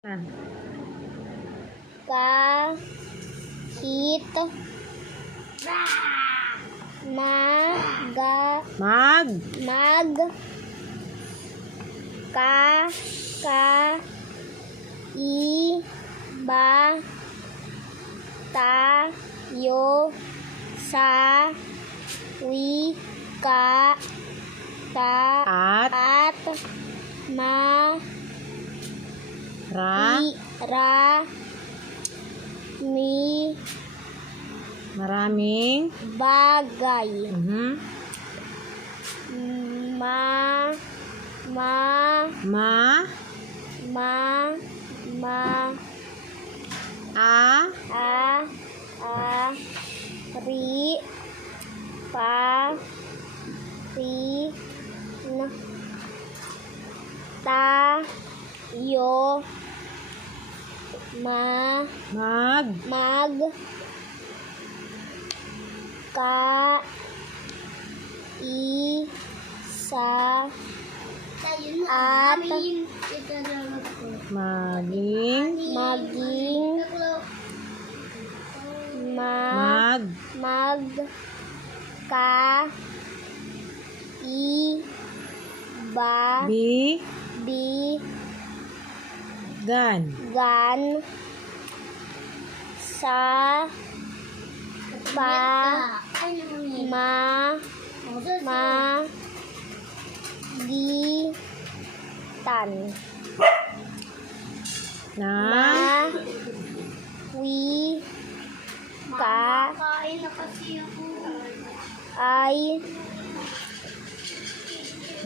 Ah. kahit maga Mag. mag ka ka iba tayo sa wika ta At. at ma Ra. i ra. Mi. Maraming. bagay Mhm. ma. Ma. Ma. ma. Ma. A. a. A. Ri. Pa. Ri. Na ta ma. Mag. mag. Ka. I. Sa. At. Maging. maging. Ma. Mag. mag. Ka. I. Ba. Bi. bi Gan. gan. Sa. Pa. Ma. Ma. Di. Tan. Na. ma. Wi. Ka ay.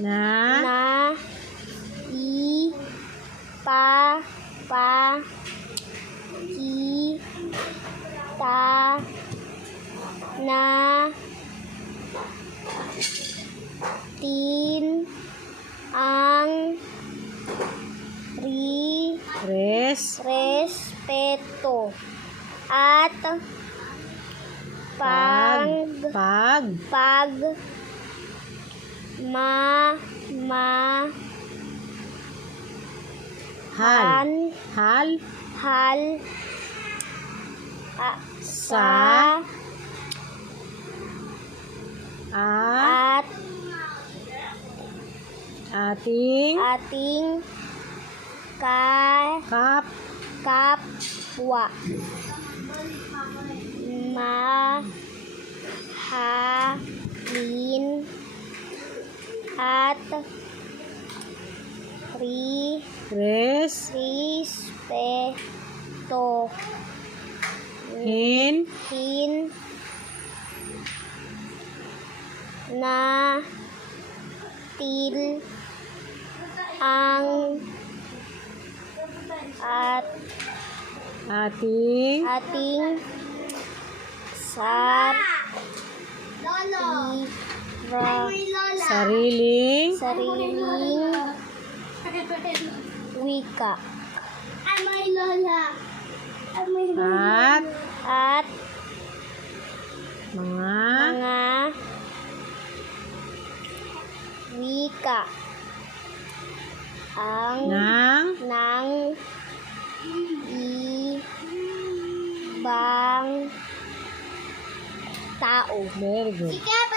Na. na i pa ki ta na tin ang ri Res. respeto at pag Pag. pag ma ma Hal. Hal. hal. A, sa. A. at. Ating. ating. Ka. Kap. kapwa ma. Halin at. Ri Res. respeto. Hin. hin. Na. Til. Ang. At. Ating. ating. Sar. Ira Sariling. sariling wika Amay lola. Amay At. at Mga. mga wika ang Nang. ng ibang tao. Very good. Pati